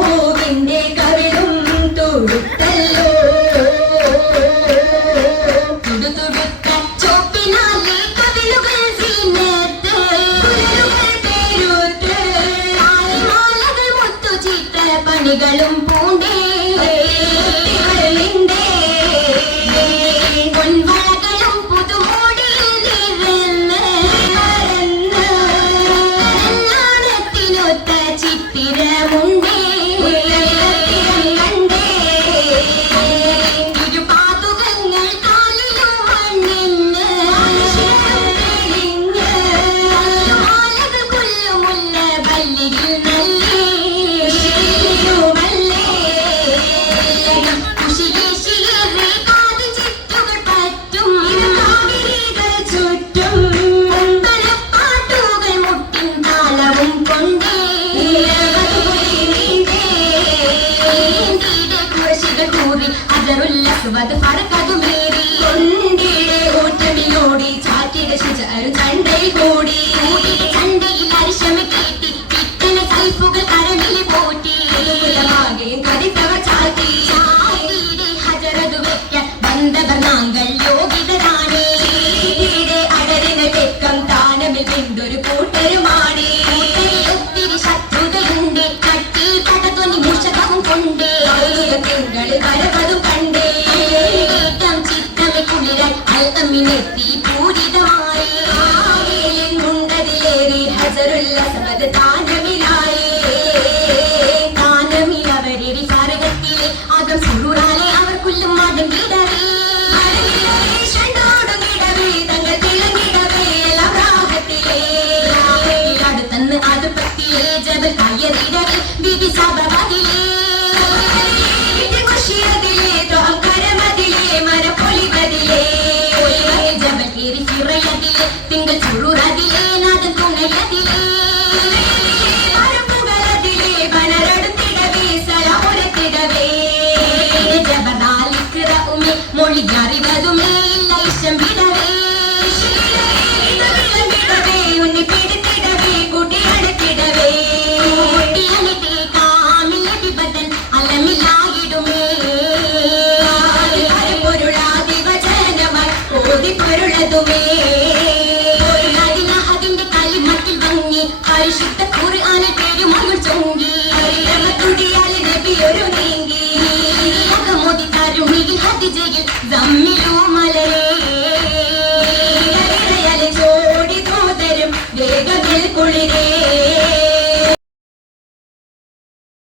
പൂവിന്റെ കവിളും തുടുത്തല്ലോ. തുടുതുടുത്ത ചോപ്പിനാലെ കവിളുകൾ സീനത്ത്. കുരലുകൾ പേരൂത്ത്. ആയിമാലകൾ മുത്തു ചിത്ര പണികളും പൂണ്ടേ. കൂറി അതറുല്ലസുവത് പറക്കതുമേറി കൊണ്ടിടെ ഓട്ടമിലോടി ചാറ്റിട ശുചാരു ചണ്ടൈ കൂടി. അൽഅമിനെത്തി പൂരിതമായി. മുണ്ടതിലേറി ഹസറുല്ല സബദ് താനമിലായേ. താനമി അവരിരി ഫാരകത്തിലെ അകം സുറൂറാലെ അവർ കുല്ലും രാഗത്തിലേ അടുത്തന്ന് അത് പത്തിയേ ജബൽ കയ്യറിടവേ. ബിബി സബബതിലേ പൊരുളതിന അതിന്റെ കലിമത്തിൽ ഭംഗി പരിശുദ്ധ